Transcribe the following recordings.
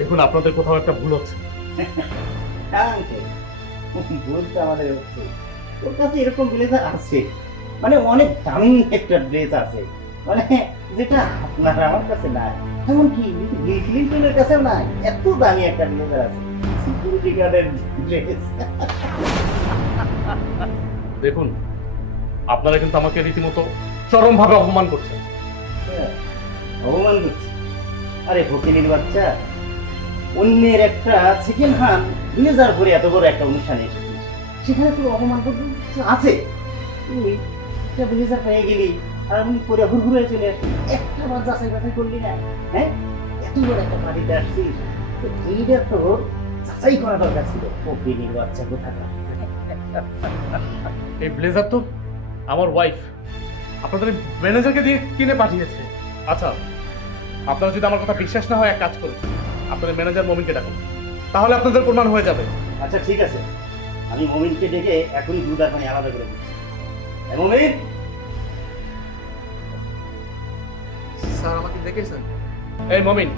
দেখুন আপনাদের কোথাও একটা ভুল হচ্ছে। ভুল তো আমাদের হচ্ছে। ওর কাছে এরকম ব্লেজার আছে, মানে অনেক দামি একটা ড্রেস আছে, মানে যেটা আপনার আমার কাছে নাই। এমনকি বিল ক্লিনটনের কাছে নাই, এত দামি একটা ব্লেজার আছে, সিকিউরিটি গার্ডের ড্রেস। দেখুন আপনারা কিন্তু আমাকে রীতিমতো চরমভাবে অপমান করছেন। অপমান করছে? আরে ফকিনীর বাচ্চা, অন্যের একটা সেকেন্ড হ্যান্ড ব্লেজার পরে এত বড় একটা অনুষ্ঠানে এসেছিস, সেখানে তোর অপমান করতে কিছু আছে? তুই একটা ব্লেজার পেয়ে গেলি আর আমি পরে ঘুরঘুরে চলে আসলি, একটা বার যাচাই বাছাই করলি না। হ্যাঁ, এত বড় একটা পার্টিতে আসছিস, তো এইটা তোর যাচাই করা দরকার ছিল। ফকিনীর বাচ্চা কোথাকার। এই ব্লেজার তো আমার ওয়াইফ আপনাদের ম্যানেজারকে দিয়ে কিনে পাঠিয়েছে। আচ্ছা, আপনারা যদি আমার কথা বিশ্বাস না হয় এক কাজ করুন, আপনাদের ম্যানেজার মমিনকে ডাকুন, তাহলে আপনাদের প্রমাণ হয়ে যাবে। আচ্ছা ঠিক আছে, আমি মমিনকে ডেকে এখনই দুধ আর পানি আলাদা করে দিচ্ছি। এ মমিন! স্যার আমাকে দেখেছেন? এই মমিন,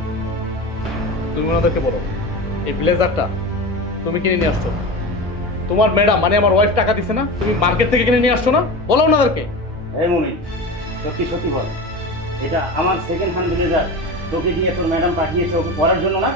তুমি ওনাদেরকে বলো এই ব্লেজারটা তুমি কিনে নিয়ে আসছো। তোমার ম্যাডাম মানে আমার ওয়াইফ টাকা দিছে না, তুমি মার্কেট থেকে কিনে নিয়ে আসছো না? বলো ওনাদেরকে। এই মমিন, সত্যি সত্যি বল, এটা আমার সেকেন্ড হ্যান্ড ব্লেজার তোকে দিয়ে তোর ম্যাডাম পাঠিয়েছে ওকে পড়ার জন্য না?